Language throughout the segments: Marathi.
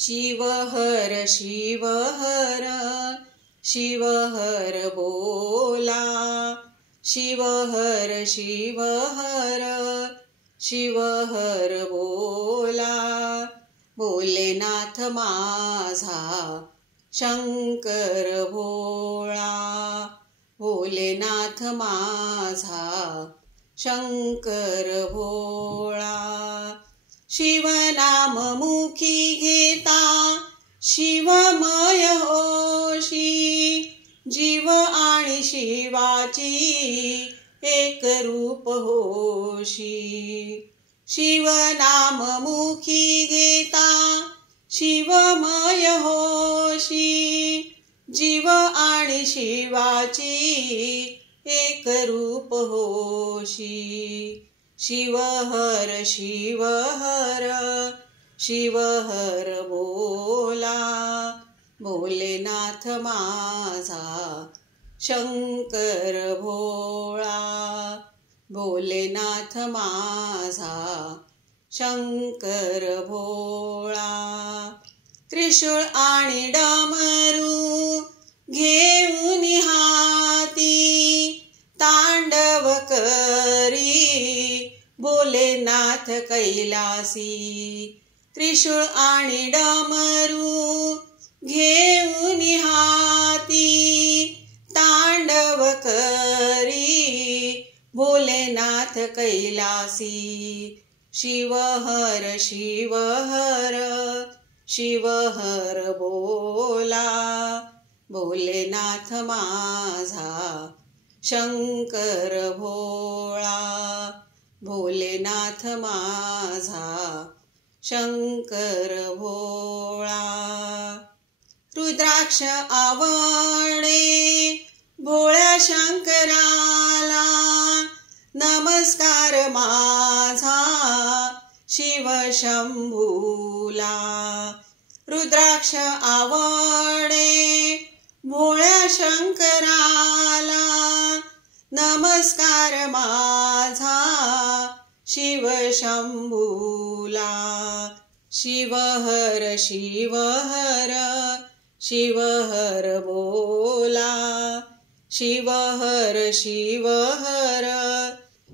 शिवहर शिवहर शिवहर बोला, शिवहर शिवहर शिवहर बोला. भोलेनाथ माझा शंकर भोळा, भोलेनाथ माझा शंकर भोळा. शिवनाम मुखी घेता शिवमय होशी, जीव आणि शिवाची एक रूप होशी. शिवनाम मुखी घेता शिवमय होशी, जीव आणि शिवाची एक रूप होशी. शिवहर शिवहर शिवहर बोला, भोलेनाथ माझा शंकर भोळा, भोलेनाथ माझा शंकर भोळा. त्रिशूळ आणि डमरू घेऊन हाती तांडव करी भोलेनाथ कैलासी. त्रिशूळ आणि डमरू घेऊन हाती तांडव करी भोलेनाथ कैलासी. शिवहर शिवहर शिवहर बोला, भोलेनाथ माझा शंकर भोळा, भोलेनाथ माझा शंकर भोळा. रुद्राक्ष आवळे भोळ्या शंकराला, नमस्कार माझा शिव शंभूला. रुद्राक्ष आवळे भोळ्या शंकराला, नमस्कार माझा शिव शंभूला. शिवहर शिवहर शिवहर बोला, शिवहर शिवहर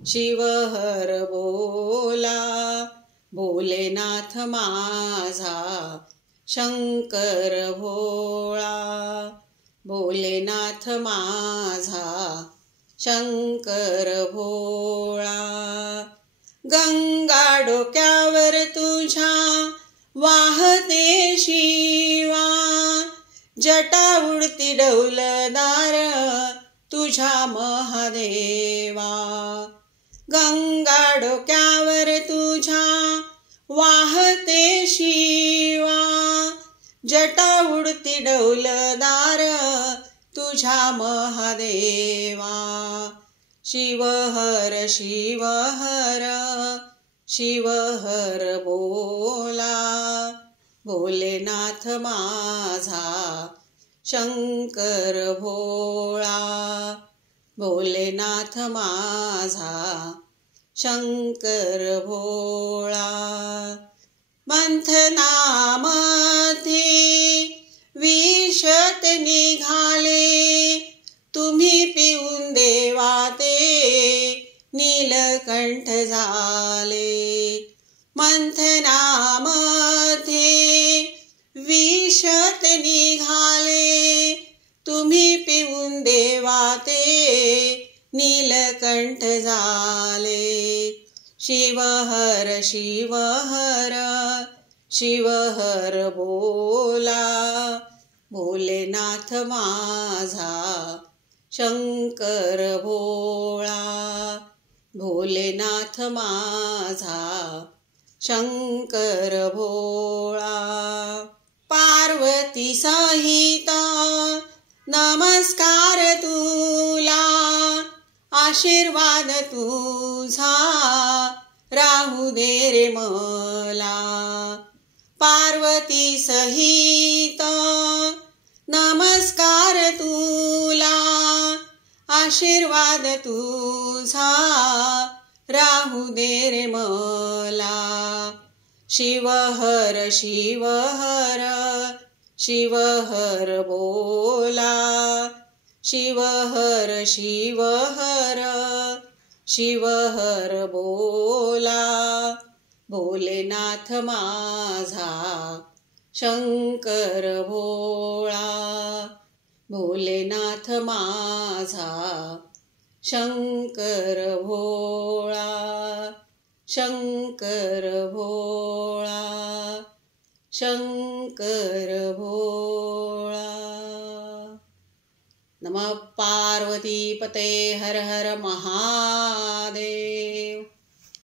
शिवहर बोला. भोलेनाथ माझा शंकर भोळा, भोलेनाथ माझा शंकर भोळा. गंगा डोक्यावर तुझ्या वाहते शिवा, जटा उडती डौलदार तुझ्या महादेवा. गंगा डोक्यावर तुझ्या वाहते शिवा, जटा उडती डौलदार तुझ्या महादेवा. शिवहर शिवहर शिवहर बोला, भोलेनाथ माझा शंकर भोळा, भोलेनाथ माझा शंकर भोळा. मंथनामध्ये विष निघाले, तुम्ही पिऊन देवा ते नीलकंठ झाले. मंथनामध्ये विष निघाले, तुम्ही पिऊन देवा ते नीलकंठ झाले. शिवहर शिवहर शिवहर बोला, भोलेनाथ माझा शंकर भोळा, भोलेनाथ माझा शंकर भोळा. पार्वती सहित नमस्कार तुला, आशीर्वाद तुझा राहू दे रे मला. पार्वती सहित नमस्कार तुला, आशीर्वाद तुझा राहू दे रे मला. शिव हर शिव हर शिव हर बोला शिव हर शिव हर शिव हर बोला भोलेनाथ माझा शंकर भोळा भोलेनाथ माझा शंकर भोळा शंकर भोळा शंकर भोळा। नमः पार्वती पते हर हर महादेव।